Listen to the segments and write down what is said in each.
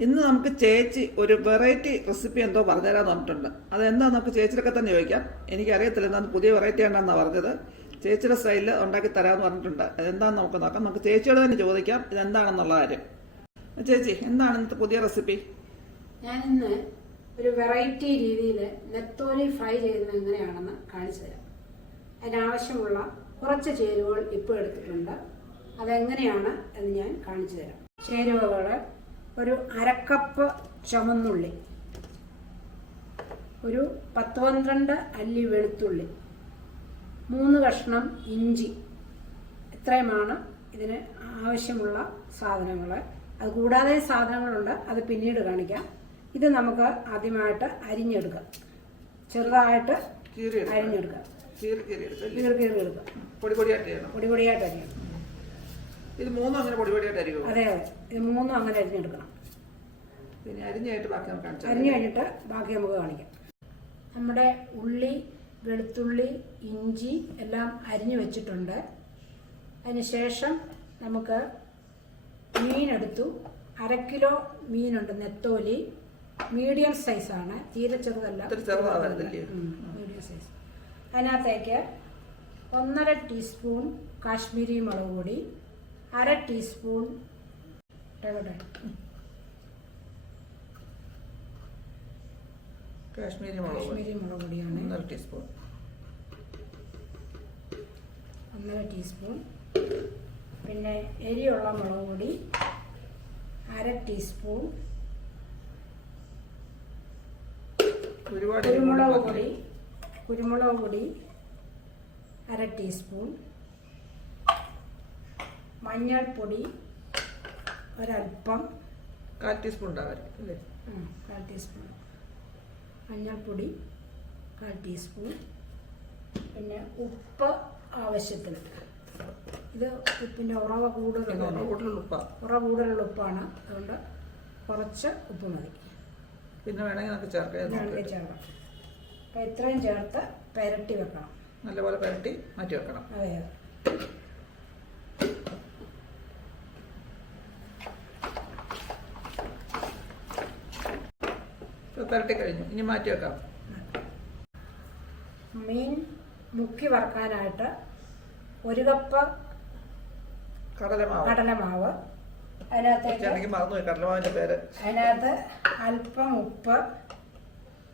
ഇന്ന് നമുക്ക് ചേച്ചി ഒരു വെറൈറ്റി റെസിപ്പി എന്തോ പറഞ്ഞുതരാൻ പറഞ്ഞിട്ടുണ്ട്. അതെന്താ നമുക്ക് ചേച്ചിയൊക്കെ തന്നെ ചോദിക്കാം. എനിക്കറിയത്തില്ല എന്താണ് പുതിയ വെറൈറ്റി ആണെന്നാണ് പറഞ്ഞത്. ചേച്ചിയുടെ സ്റ്റൈലിൽ ഉണ്ടാക്കി തരാമെന്ന് പറഞ്ഞിട്ടുണ്ട്. അതെന്താന്ന് നമുക്ക് നോക്കാം. നമുക്ക് ചേച്ചിയോട് തന്നെ ചോദിക്കാം ഇതെന്താണെന്നുള്ള കാര്യം. ചേച്ചി എന്താണ് ഇന്നത്തെ പുതിയ റെസിപ്പി ഞാനിന്ന് ഒരു വെറൈറ്റി രീതിയിൽ നെത്തോലി ഫ്രൈ ചെയ്യുന്നത് എങ്ങനെയാണെന്ന് കാണിച്ചു തരാം. അതിനാവശ്യമുള്ള കുറച്ച് ചേരുവകൾ ഇപ്പോൾ എടുത്തിട്ടുണ്ട്. അതെങ്ങനെയാണ് എന്ന് ഞാൻ കാണിച്ചു തരാം. ചേരുവകൾ ഒരു അരക്കപ്പ് ചുമന്നുള്ളി ഒരു പത്ത് പന്ത്രണ്ട് അല്ലി വെളുത്തുള്ളി. മൂന്ന് കഷ്ണം ഇഞ്ചി. ഇത്രയുമാണ് ഇതിന് ആവശ്യമുള്ള സാധനങ്ങൾ അത് കൂടാതെ സാധനങ്ങളുണ്ട് അത് പിന്നീട് കാണിക്കാം. ഇത് നമുക്ക് ആദ്യമായിട്ട് അരിഞ്ഞെടുക്കാം. ചെറുതായിട്ട് അരിഞ്ഞെടുക്കാം. കീറി കീറി എടുക്കാം പൊടി പൊടിയായിട്ട് അരിയണം. ഇത് മൂന്നും അങ്ങനെ പൊടിപൊടിയായിട്ട് അതെ അതെ. ഇത് മൂന്നും അങ്ങനെ അരിഞ്ഞെടുക്കണം. പിന്നെ അരിഞ്ഞായിട്ട് ബാക്കി നമുക്ക് കാണിച്ചാൽ അരിഞ്ഞു കഴിഞ്ഞിട്ട് ബാക്കി നമുക്ക് കാണിക്കാം. നമ്മുടെ ഉള്ളി വെളുത്തുള്ളി ഇഞ്ചി എല്ലാം അരിഞ്ഞു വെച്ചിട്ടുണ്ട്. അതിനുശേഷം നമുക്ക് മീനെടുത്തു. അര കിലോ മീനുണ്ട് നെത്തോലി. മീഡിയം സൈസാണ്. തീരെ ചെറുതല്ല. ഇത്തിരി ചെറുതാവരുതല്ലേ? Medium size. അതിനകത്തേക്ക് ഒന്നര ടീസ്പൂൺ കാശ്മീരി മുളക് പൊടി അര ടീസ്പൂൺ കാശ്മീരി മുളക് കാശ്മീരി മുളക് പൊടിയാണ്. ഒന്നര ടീസ്പൂൺ. ഒന്നര ടീസ്പൂൺ. പിന്നെ എരിയുള്ള മുളക് പൊടി. അര ടീസ്പൂൺ. കുരുമുളക് പൊടി. കുരുമുളക് പൊടി. അര ടീസ്പൂൺ. മഞ്ഞൾപ്പൊടി ഒരല്പം കാൽ ടീസ്പൂൺ ഉണ്ടാവായിരിക്കും അല്ലേ? കാൽ ടീസ്പൂൺ. മഞ്ഞൾപ്പൊടി കാൽ ടീസ്പൂൺ. പിന്നെ ഉപ്പ് ആവശ്യത്തിന്. ഇത് ഉപ്പിന്റെ ഉറവ ഒന്ന് ഉറവ ഉറ കൂടുതലുള്ള ഉപ്പാണ്. അതുകൊണ്ട് കുറച്ച് ഉപ്പ് മതി. പിന്നെ വേണമെങ്കിൽ നമുക്ക് ചേർക്കാം. ചേർക്കാം. അപ്പം ഇത്രയും ചേർത്ത് പെരട്ടി വെക്കണം. നല്ലപോലെ പുരട്ടി മാറ്റി വെക്കണം. അതെ. പുരട്ടി കഴിഞ്ഞു. ഇനി മാറ്റി വെക്കാം. മീൻ മുക്കി വറക്കാനായിട്ട് ഒരു കപ്പ് കടലമാവ്. കടലമാവ്. അതിനകത്തേക്ക് മറന്നുപോയി. പേര്. അതിനകത്ത് അല്പം ഉപ്പ്.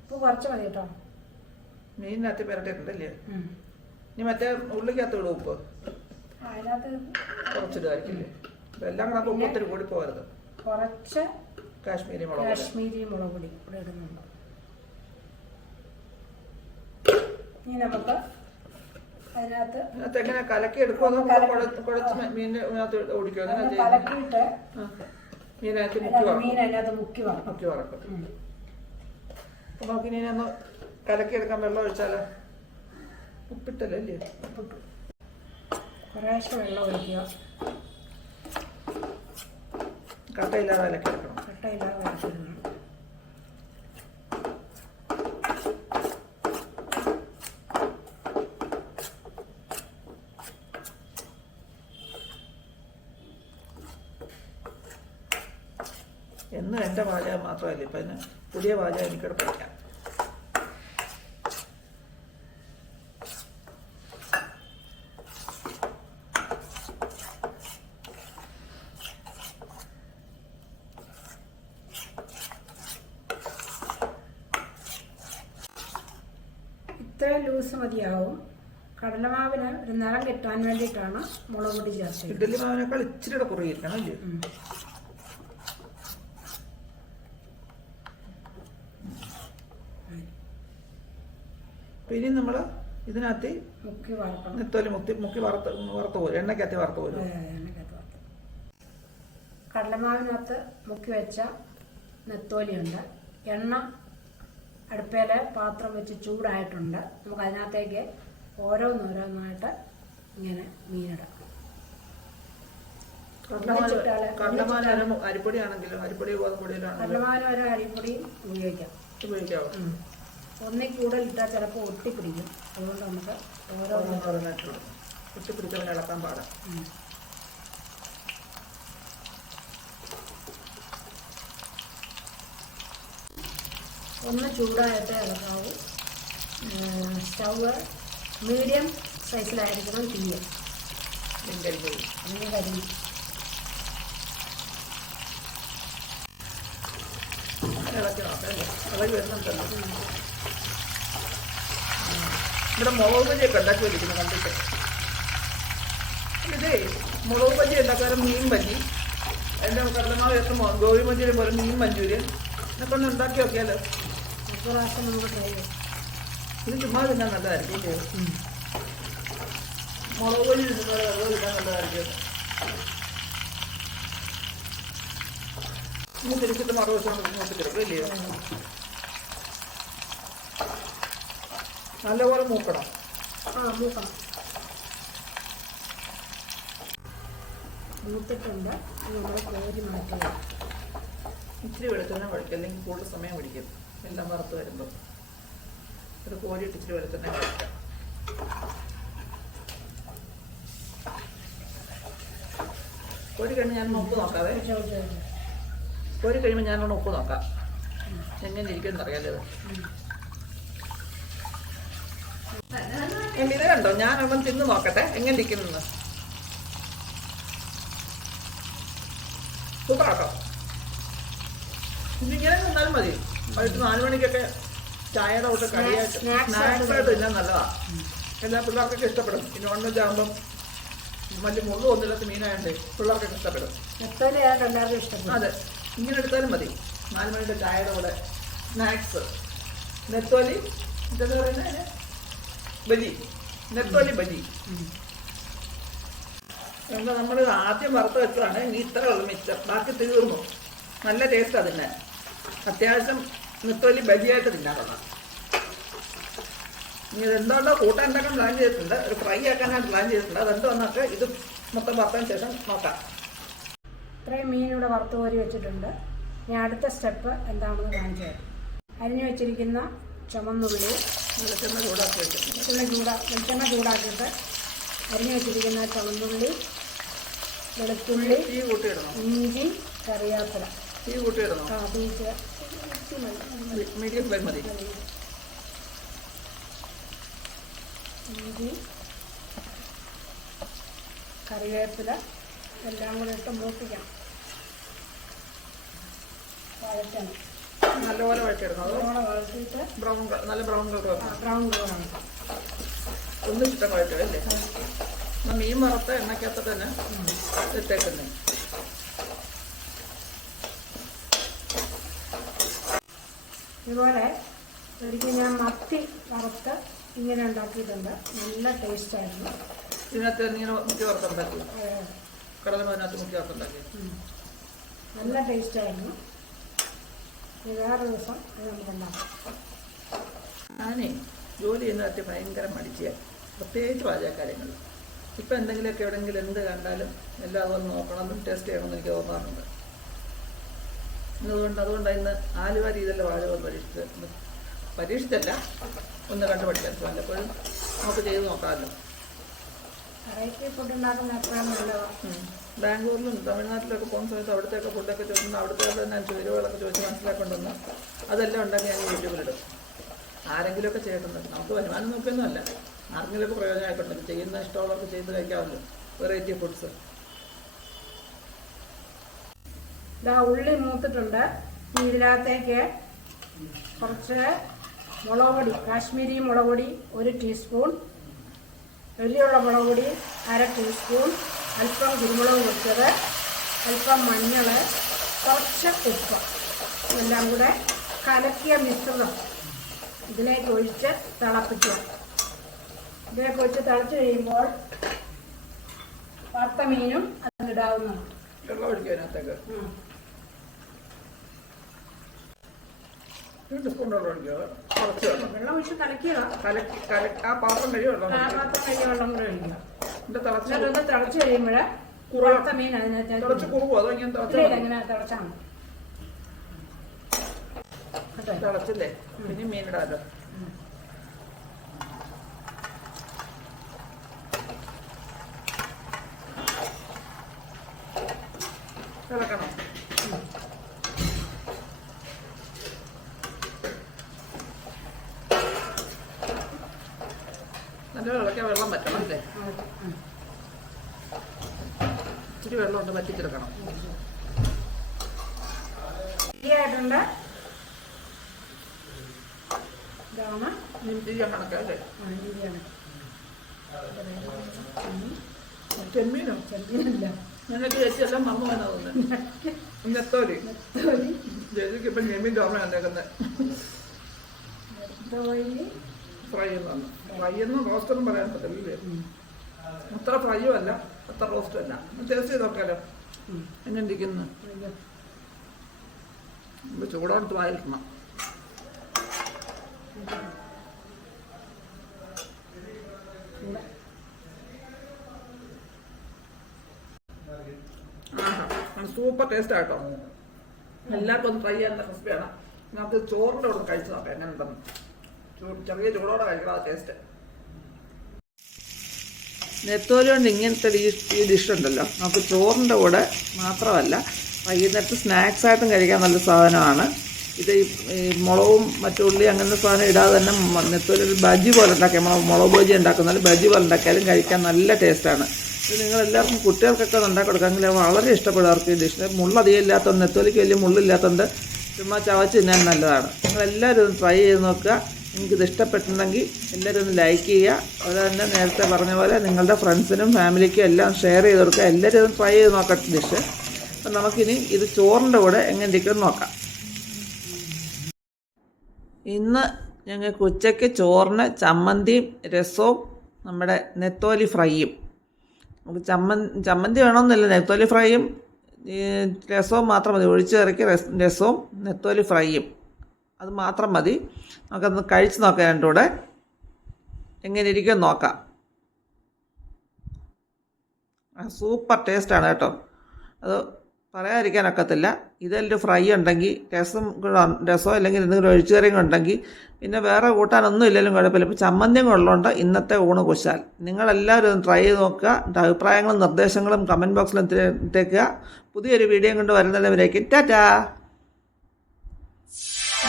ഉപ്പ് കുറച്ച് മതി കേട്ടോ. മീനിനകത്ത് പുരട്ടിയിട്ടുണ്ടല്ലേ ഉം. ഇനി മറ്റേ ഉള്ളിക്കകത്ത് ഇടും ഉപ്പ്. അതിനകത്ത് കുറച്ചിടുമായിരിക്കില്ലേ എല്ലാം കൂടെ ഉപ്പ് ഒത്തിരി കൂടി പോകരുത്. കുറച്ച് കാശ്മീരി മുളക്. കാശ്മീരി മുളക് പൊടി ഇവിടെ ഇടുന്നുണ്ട്. ഇനി നമുക്ക് അതിനകത്ത് എങ്ങനെ കലക്കി എടുക്കുമോ കലക്കിയെടുക്കാൻ കുഴ- കുഴച്ച് മീനിനകത്ത് ഓടിക്കുമോ അങ്ങനെ ഒന്ന് ചെയ്യുന്നത് കലക്കിയിട്ട് ആ. മീനകത്ത് മുക്കി അതിനകത്ത് വറക്കും. മീൻ അതിനകത്ത് മുക്കി വറക്കും. മുക്കി വറക്കും. നമുക്ക് ഇനി ഒന്ന് കലക്കി എടുക്കാൻ വെള്ളം ഒഴിച്ചാലോ? ഉപ്പിട്ടല്ലേ ഉപ്പിട്ടു. കുറേശ്ശെ വെള്ളം ഒഴിക്കുക. കട്ടയില്ലാതെ കലക്കി എടുക്കണം കട്ടയില്ലാതെ എന്നും എന്റെ വാചകം മാത്രമല്ല? ഇപ്പം പുതിയ വാചകം എനിക്കിവിടെ പഠിക്കാം. ഇത്രയും ലൂസ് മതിയാവും. കടലമാവിന് ഒരു നിറം കിട്ടാൻ വേണ്ടിയിട്ടാണ് മുളക് പൊടി ചേർത്തത്. ഇഡ്ഡലി മാവിനേക്കാൾ ഇച്ചിരി കൂടെ അല്ലേ. ഇനി നമ്മൾ ഇതിനകത്ത് മുക്കി വറുക്കണം. നെത്തോലി മുത്തി മുക്കി വറുത്ത് വറുത്ത് പോലും എണ്ണക്കകത്ത് വറുത്ത് പോലും. കടലമാവിനകത്ത് മുക്കി വെച്ച നെത്തോലിയുണ്ട്. എണ്ണ അടുപ്പേൽ പാത്രം വെച്ച് ചൂടായിട്ടുണ്ട്. നമുക്ക് അതിനകത്തേക്ക് ഓരോന്നോരോന്നായിട്ട് ഇങ്ങനെ മീനിടാം. അരിപ്പൊടി അരിപ്പൊടി കടലമാവിന് ഒരു അരിപ്പൊടിയും ഉപയോഗിക്കാം. ഉപയോഗിക്കാവോ? ഉം. ഒന്നിൽ കൂടുതൽ ഇട്ടാൽ ചിലപ്പോൾ ഒട്ടിപ്പിടിക്കും. അതുകൊണ്ട് നമുക്ക് ഓരോന്ന് ഒട്ടിപ്പിടിച്ചവരെ ഇളക്കാൻ പാടാം. ഒന്ന് ചൂടായിട്ട് ഇളക്കാവൂ. സ്റ്റൗവ് മീഡിയം സൈസിലായിരിക്കണം തീയ. അങ്ങനെ കരി ഇവിടെ മുളക് ബജിയൊക്കെ ഉണ്ടാക്കി വെച്ചിരിക്കുന്നു കണ്ടിട്ട്. ഇതേ മുളക് ബജി ഉണ്ടാക്കാറ് മീൻ ബജി എന്റെ കടലമാവ് ചേർത്ത് മഞ്ചൂരി പോലെ മീൻ മഞ്ചൂരിയൻ ഇതൊക്കെ ഒന്ന് ഉണ്ടാക്കി നോക്കിയാലോ? അടുത്ത പ്രാവശ്യം നമുക്ക് ട്രൈ ചെയ്യാം. ഇത് ചുമ്മാ തിന്നാൻ നല്ലതായിരിക്കും? മുളക് പൊടി തിന്നുന്നത് വെള്ളം തിന്നാൻ നല്ലതായിരിക്കും. ഇനി തിരിച്ചിട്ട് മറുവശം കിടക്കും ഇല്ലയോ നല്ലപോലെ മൂക്കണം. ആ മൂക്കണം. മൂത്തിട്ടുണ്ട്. നമ്മൾ കോരി മാറ്റുക. ഇച്ചിരി വെളുത്തുണ്ണ പഠിക്കും അല്ലെങ്കിൽ കൂടുതൽ സമയം പിടിക്കും. എല്ലാം വറുത്ത് വരുമ്പോൾ ഒരു കോഴി ഇട്ടിച്ചിരി പോലെ തന്നെ കോഴി കഴിഞ്ഞ് ഞാൻ ഉപ്പ് നോക്കാവേ. കോഴി കഴിയുമ്പോൾ ഞാനൊന്ന് ഉപ്പ് നോക്കാം. എങ്ങനെ ഇരിക്കുമെന്ന് അറിയാലോ എന്റെ ഇത് കണ്ടോ ഞാനൊന്നും തിന്ന് നോക്കട്ടെ. എങ്ങനെ ഇരിക്കുന്നു വൈകിട്ട് നാല് മണിക്കൊക്കെ ചായയുടെ കൂട്ട് കറിയായിട്ട് Snacks നല്ലതാണ് തിന്നാൻ എല്ലാ പിള്ളേർക്കൊക്കെ ഇഷ്ടപ്പെടും. ഈ നോൺ വെജ് ആകുമ്പം മറ്റു മുള്ളു ഒന്നില്ലാത്ത മീനായതുകൊണ്ട് പിള്ളേർക്കൊക്കെ ഇഷ്ടപ്പെടും. എല്ലാവർക്കും ഇഷ്ടപ്പെടും. അതെ. ഇങ്ങനെ എടുത്താലും മതി. നാല് മണിയുടെ ചായയുടെ കൂടെ സ്നാക്സ്. നെത്തോലി എന്താ പറയുന്നത് ബജി നെത്തോലി ബജി എന്താ നമ്മൾ ആദ്യം വറുത്ത് വെച്ചതാണ്. ഇനി ഇത്ര ഉള്ളു മിച്ചം. ബാക്കി തീർന്നു. നല്ല ടേസ്റ്റാണ് അതിന് അത്യാവശ്യം നെത്തോലി ബജിയായിട്ട് തിന്നാറുള്ള ഇനി ഇതെന്തോണ്ടോ കൂട്ടാൻ ഉണ്ടാക്കാൻ പ്ലാൻ ചെയ്തിട്ടുണ്ട്. ഒരു ഫ്രൈ ആക്കാനായിട്ട് പ്ലാൻ ചെയ്തിട്ടുണ്ട്. അതെന്തോന്നൊക്കെ ഇത് മൊത്തം വറുത്തതിന് ശേഷം നോക്കാം. ഇത്രയും മീൻ ഇവിടെ വറുത്ത് കോരി വെച്ചിട്ടുണ്ട്. ഇനി അടുത്ത സ്റ്റെപ്പ് എന്താണെന്ന് കാണിച്ചു തരാം. അരിഞ്ഞു വെച്ചിരിക്കുന്ന ചുമന്നുള്ളി. വെളിച്ചെണ്ണ ചൂടാക്കി വെച്ചിട്ടുണ്ട്. വെളിച്ചെണ്ണ ചൂടാ വെളിച്ചെണ്ണ ചൂടാക്കിയിട്ട് അരിഞ്ഞു വെച്ചിരിക്കുന്ന ചുമന്നുള്ളി വെളുത്തുള്ളി തീ കൂട്ടിയിടണം ഇഞ്ചി കറിവേപ്പില. തീ കൂട്ടിയിടണം ആ മതി. മീഡിയം ഫ്ലെയിം മതി ഇഞ്ചി കറിവേപ്പില എല്ലാം കൂടെ ഇട്ട് മൂപ്പിക്കണം വഴറ്റണം. നല്ലപോലെ വഴറ്റിയിട്ട് ബ്രൗൺ നല്ല ബ്രൗൺ കളർ ബ്രൗൺ കളർ ഒന്നും ഇഷ്ടം വഴറ്റും അല്ലേ മീൻ വറുത്ത എണ്ണയ്ക്കകത്ത് തന്നെ ഇട്ടേക്കുന്നത് ഇതുപോലെ ഒരിക്കൽ ഞാൻ മത്തി വറുത്ത് ഇങ്ങനെ ഉണ്ടാക്കിയിട്ടുണ്ട്. നല്ല ടേസ്റ്റായിരുന്നു ഇതിനകത്ത് ഇങ്ങനെ മുക്കി വറുത്തുണ്ടാക്കി ഏഹ്, കടലും അതിനകത്ത് മുക്കി വറുത്തുണ്ടാക്കി നല്ല ടേസ്റ്റായിരുന്നു ആയിരുന്നു. വേറെ ദിവസം അത് നമുക്കുണ്ടാക്കാം ഞാനേ ജോലി ചെയ്യുന്ന പറ്റി ഭയങ്കര മടിച്ചാൽ പ്രത്യേകിച്ച് പാചകക്കാര്യങ്ങൾ ഇപ്പം എന്തെങ്കിലുമൊക്കെ എവിടെയെങ്കിലും എന്ത് കണ്ടാലും എല്ലാം അതൊന്ന് നോക്കണം. ടേസ്റ്റ് ചെയ്യണമെന്ന് എനിക്ക് തോന്നാറുണ്ട്. അതുകൊണ്ട് അതുകൊണ്ടാണ് ഇന്ന് ആലുവ രീതിയിലുള്ള പാചകം പരീക്ഷിച്ചത് പരീക്ഷിച്ചല്ല ഒന്ന് കണ്ടു പഠിക്കാൻ വല്ലപ്പോഴും നമുക്ക് ചെയ്ത് നോക്കാമല്ലോ. ബാംഗ്ലൂരിലും തമിഴ്നാട്ടിലൊക്കെ പോകുന്ന സമയത്ത് അവിടുത്തെയൊക്കെ ഫുഡൊക്കെ ചോദിക്കുമ്പോൾ അവിടുത്തെ ഞാൻ ചേരുവകളൊക്കെ ചോദിച്ച് മനസ്സിലാക്കൊണ്ടെന്ന് അതെല്ലാം ഉണ്ടാക്കി ഞാൻ യൂട്യൂബിലിടും ആരെങ്കിലുമൊക്കെ ചെയ്തിട്ടുണ്ട്. നമുക്ക് വരുമാനം നോക്കിയൊന്നുമല്ല. ആർക്കെങ്കിലുമൊക്കെ പ്രയോജനമായിട്ടുണ്ട്. ചെയ്യുന്ന ഇഷ്ടമുള്ളവർക്ക് ചെയ്ത് കഴിക്കാമല്ലോ. വെറൈറ്റി ഫുഡ്സ് ഇതാ ഉള്ളി മൂത്തിട്ടുണ്ട്. ഇനി ഇതിനകത്തേക്ക് കുറച്ച് മുളക് പൊടി കാശ്മീരി മുളക് പൊടി ഒരു ടീസ്പൂൺ വലിയുള്ള മുളക് പൊടി അര ടീസ്പൂൺ അല്പം കുരുമുളക് പൊടിച്ചത് അല്പം മഞ്ഞൾ കുറച്ച് ഉപ്പ്. എല്ലാം കൂടെ കലക്കിയ മിശ്രിതം ഇതിലേക്ക് ഒഴിച്ച് തിളപ്പിക്കുക. ഇതിലേക്ക് ഒഴിച്ച് തിളച്ച് കഴിയുമ്പോൾ വറുത്ത മീനും അതിലിടാവുന്നതാണ്. വെള്ളം ഒഴിക്കും അതിനകത്തേക്ക്. ഒഴിക്കുക കുറച്ച് വെള്ളം വെള്ളം ഒഴിച്ച് കലക്കുക കലക്കി കലക്കി ആ പാത്രം കഴിയും വെള്ളം ഒഴിക്കുക. പാത്രം കഴിഞ്ഞ വെള്ളം കൂടെ ഒഴിക്കുക. എന്നിട്ട് തിളച്ച് എന്നിട്ടൊന്ന് തിളച്ച് കഴിയുമ്പോൾ കുറത്ത മീൻ അതിനകത്ത് അതോ ഇങ്ങനെ ഇല്ല തിളച്ച് ഇങ്ങനെ തിളച്ചാൽ മതി. കേട്ടോ തിളച്ചില്ലേ? പിന്നെ മീനിടാലോ ഇളക്കണം നല്ല ഇളക്കാൻ വെള്ളം പറ്റണം അല്ലേ ആ, ആ. വെള്ളം ഒന്ന് വറ്റിച്ചെടുക്കണം. ഇതാണ് കണക്കല്ലേ. ചെമ്മീനോ? ചെമ്മീനല്ല. നിനക്ക് ചേച്ചിയെല്ലാം മമ്മ വേണം നെത്തോലി. നെത്തോലി. ചേച്ചിക്ക് ഇപ്പം ചെമ്മീൻ ഓർമ്മ നെത്തോലി. ഫ്രൈ എന്ന് പറഞ്ഞു. ഫ്രൈ എന്നും റോസ്റ്ററും പറയാൻ പറ്റില്ലേ അത്ര ഫ്രൈയും അല്ല അത്ര റോസ്റ്റും അല്ല. ടേസ്റ്റ് ചെയ്ത് നോക്കാലോ. എങ്ങനെ ഇരിക്കുന്നു ചൂടോടത്ത് വായിരിക്കണം. സൂപ്പർ ടേസ്റ്റ് ആട്ടോ. എല്ലാവർക്കും ഒന്ന് ട്രൈ ചെയ്യാൻ റെസിപ്പിയാണ് നമുക്ക് ചോറിന്റെ കൂടെ കഴിച്ചു നോക്കാം എങ്ങനെ ഉണ്ടെന്ന് ചെറിയ ചൂടോടെ കഴിക്കണം ആ ടേസ്റ്റ് നെത്തോലി കൊണ്ട് ഇങ്ങനത്തെ ഈ ഡിഷ് ഉണ്ടല്ലോ. നമുക്ക് ചോറിന്റെ കൂടെ മാത്രമല്ല വൈകുന്നേരത്ത് സ്നാക്സ് ആയിട്ടും കഴിക്കാൻ നല്ല സാധനമാണ്. ഇത് ഈ മുളകും മറ്റു ഉള്ളി അങ്ങനത്തെ സാധനം ഇടാതെ തന്നെ നെത്തോലി ഒരു ബജി പോലെ ഉണ്ടാക്കിയാൽ നമ്മൾ മുളക് ബജി ഉണ്ടാക്കുന്നാലും ബജി പോലെ ഉണ്ടാക്കിയാലും കഴിക്കാൻ നല്ല ടേസ്റ്റാണ് ഇത് നിങ്ങളെല്ലാവർക്കും കുട്ടികൾക്കൊക്കെ ഉണ്ടാക്കി കൊടുക്കാമെങ്കിൽ വളരെ ഇഷ്ടപ്പെടും അവർക്ക് ഈ മുള്ള മുള്ളധികം ഇല്ലാത്തതുകൊണ്ട് നെത്തോലിക്ക് വലിയ മുള്ളില്ലാത്തതുകൊണ്ട് ചുമ്മാ ചവച്ച് തിന്നാൻ നല്ലതാണ്. നിങ്ങളെല്ലാവരും ട്രൈ ചെയ്ത് നോക്കുക. നിങ്ങൾക്കിത് ഇഷ്ടപ്പെട്ടിട്ടുണ്ടെങ്കിൽ എല്ലാവരും ഒന്ന് ലൈക്ക് ചെയ്യുക. അതുപോലെ തന്നെ നേരത്തെ പറഞ്ഞ പോലെ നിങ്ങളുടെ ഫ്രണ്ട്സിനും ഫാമിലിക്കും എല്ലാം ഷെയർ ചെയ്ത് കൊടുക്കുക. എല്ലാവരും ഒന്ന് ട്രൈ ചെയ്ത് നോക്കട്ടെ ഡിഷ് അപ്പം നമുക്കിനി ഇത് ചോറിന്റെ കൂടെ എങ്ങനെ ഇരിക്കുമെന്ന് നോക്കാം. ഇന്ന് ഞങ്ങൾക്ക് ഉച്ചയ്ക്ക് ചോറിന് ചമ്മന്തിയും രസവും നമ്മുടെ നെത്തോലി ഫ്രൈയും. നമുക്ക് ചമ്മൻ ചമ്മന്തി വേണമെന്നില്ല നെത്തോലി ഫ്രൈയും രസവും മാത്രം മതി. ഒഴിച്ചു കറിക്ക് രസ രസവും നെത്തോലി ഫ്രൈയും. അത് മാത്രം മതി. നമുക്കൊന്ന് കഴിച്ച് നോക്കാം രണ്ടും കൂടെ. എങ്ങനെ ഇരിക്കും നോക്കാം സൂപ്പർ ടേസ്റ്റാണ് കേട്ടോ. അത് പറയാതിരിക്കാനൊക്കത്തില്ല. ഇതെല്ലാം ഫ്രൈ ഉണ്ടെങ്കിൽ രസം രസമോ അല്ലെങ്കിൽ എന്തെങ്കിലും ഒഴിച്ചുകറിയും ഉണ്ടെങ്കിൽ പിന്നെ വേറെ കൂട്ടാനൊന്നും ഇല്ലെങ്കിലും കുഴപ്പമില്ല. ഇപ്പോൾ ചമ്മന്തിയും ഉള്ളതുകൊണ്ട് ഇന്നത്തെ ഊണ് കുശാൽ. നിങ്ങളെല്ലാവരും ട്രൈ ചെയ്ത് നോക്കുക. അഭിപ്രായങ്ങളും നിർദ്ദേശങ്ങളും കമന്റ് ബോക്സിൽ ഇട്ടേക്കുക പുതിയൊരു വീഡിയോ കൊണ്ട് വരുന്നവരേക്ക് ടാറ്റാ!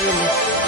You.